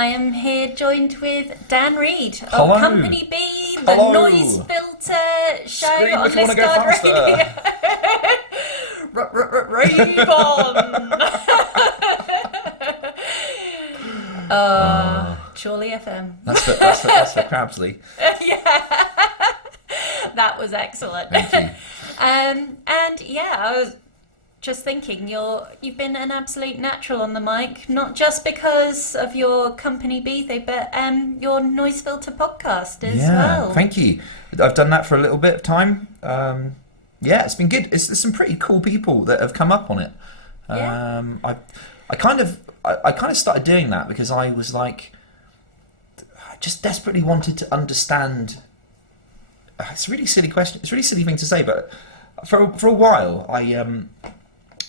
I am here joined with Dan Reid of Hello. Company B, the Hello. noise filter show Scream on if you want to go Liskeard faster. Rave on! Chorley FM. That's for Crabsley. Yeah. That was excellent. Thank you. And yeah, I was just thinking you've been an absolute natural on the mic, not just because of your Company B thing, but your Noise Filter podcast as well. Thank you. I've done that for a little bit of time. Yeah, it's been good. There's some pretty cool people that have come up on it. I kind of started doing that because I was like, I just desperately wanted to understand. It's a really silly question. It's a really silly thing to say, but for a while,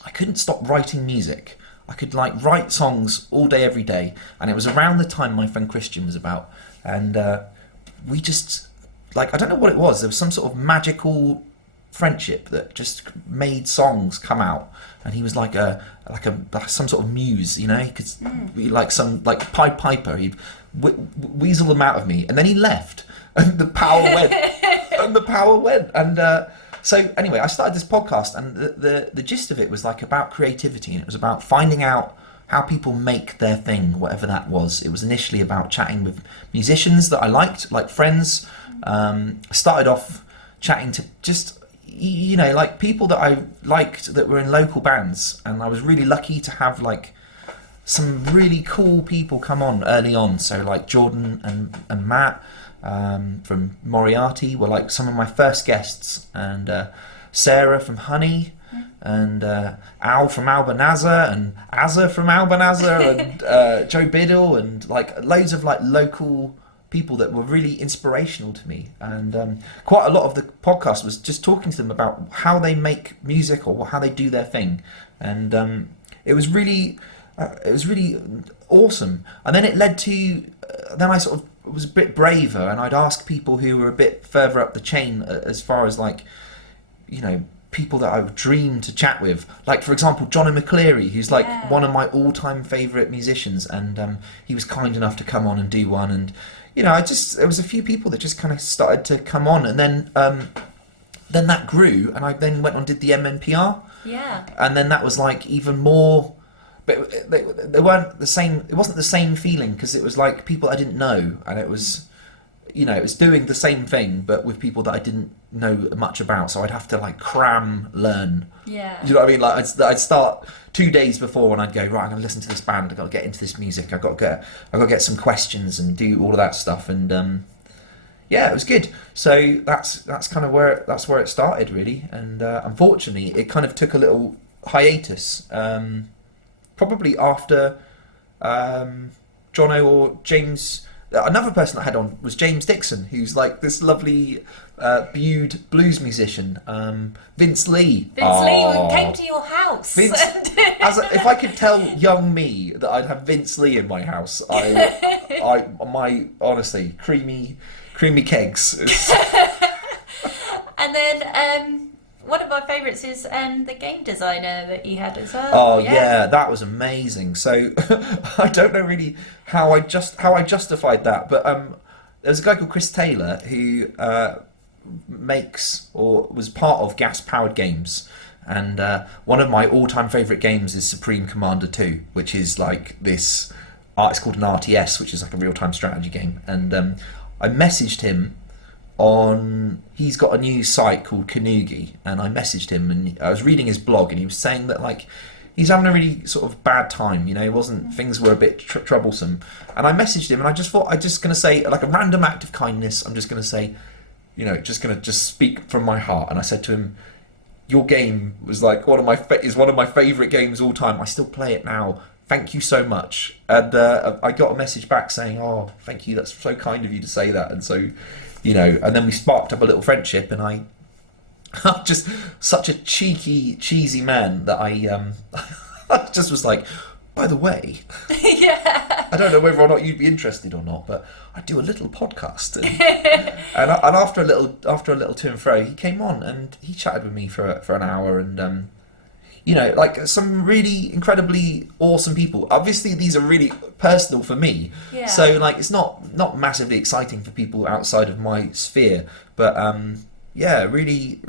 I couldn't stop writing music. I could write songs all day, every day, and it was around the time my friend Christian was about, and we just I don't know what it was. There was some sort of magical friendship that just made songs come out, and he was like some sort of muse, you know. He could be like some Pied Piper. He'd weasel them out of me, and then he left, and the power went. And so anyway, I started this podcast, and the gist of it was about creativity, and it was about finding out how people make their thing, whatever that was. It was initially about chatting with musicians that I liked, like friends. I started off chatting to just, you know, people that I liked that were in local bands, and I was really lucky to have some really cool people come on early on. So Jordan and Matt from Moriarty were some of my first guests, and Sarah from Honey, and Al from Albanazar, and Azza from Albanazar, and Joe Biddle, and loads of local people that were really inspirational to me. And quite a lot of the podcast was just talking to them about how they make music or how they do their thing, and it was really awesome. And then it led to then I sort of was a bit braver, and I'd ask people who were a bit further up the chain as far as you know, people that I would dream to chat with, for example Johnny McCleary, who's one of my all-time favourite musicians, and he was kind enough to come on and do one. And you know, there was a few people that just kind of started to come on, and then that grew, and I then went on and did the MNPR, and then that was even more. But they weren't the same. It wasn't the same feeling, because it was people I didn't know, and it was, you know, it was doing the same thing but with people that I didn't know much about. So I'd have to learn. Yeah. You know what I mean? I'd start 2 days before, and I'd go, right, I'm gonna listen to this band. I've got to get into this music. I've got to get some questions and do all of that stuff. And yeah, it was good. So that's kind of where it started, really. And unfortunately, it kind of took a little hiatus. Probably after Jono or James. Another person I had on was James Dixon, who's this lovely Bude blues musician. Vince Lee. Vince Lee came to your house. If I could tell young me that I'd have Vince Lee in my house, my honestly creamy kegs. And then one of my favourites is the game designer that you had as well. Oh yeah, that was amazing. So I don't know really how I justified that, but there was a guy called Chris Taylor who makes or was part of Gas Powered Games, and one of my all-time favourite games is Supreme Commander 2, which is this. It's called an RTS, which is a real-time strategy game, and I messaged him. He's got a new site called Kanugi, and I messaged him, and I was reading his blog, and he was saying that he's having a really sort of bad time, you know. Things were a bit troublesome, and I messaged him, and I just thought I'm just going to say a random act of kindness. I'm just going to say, you know, just speak from my heart. And I said to him, your game was one of my favourite games all time. I still play it now. Thank you so much. And I got a message back saying, oh, thank you, that's so kind of you to say that. And so, you know, and then we sparked up a little friendship, and I'm just such a cheesy man that I just was by the way, yeah. I don't know whether or not you'd be interested or not, but I do a little podcast, and after a little to and fro, he came on and he chatted with me for an hour, and you know, like some really incredibly awesome people. Obviously, these are really personal for me, so like it's not massively exciting for people outside of my sphere. But yeah, really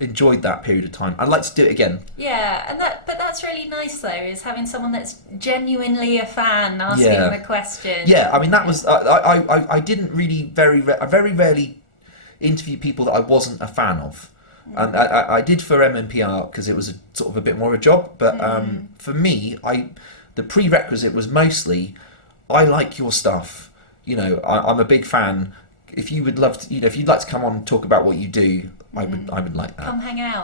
enjoyed that period of time. I'd like to do it again. Yeah, but that's really nice though, is having someone that's genuinely a fan asking the question. Yeah, I mean that was I didn't really I very rarely interview people that I wasn't a fan of. And I did for MMPR because it was a sort of a bit more of a job, but for me, the prerequisite was mostly I like your stuff. You know, I'm a big fan. If you would love to, you know, if you'd like to come on and talk about what you do, I would like that. Come hang out.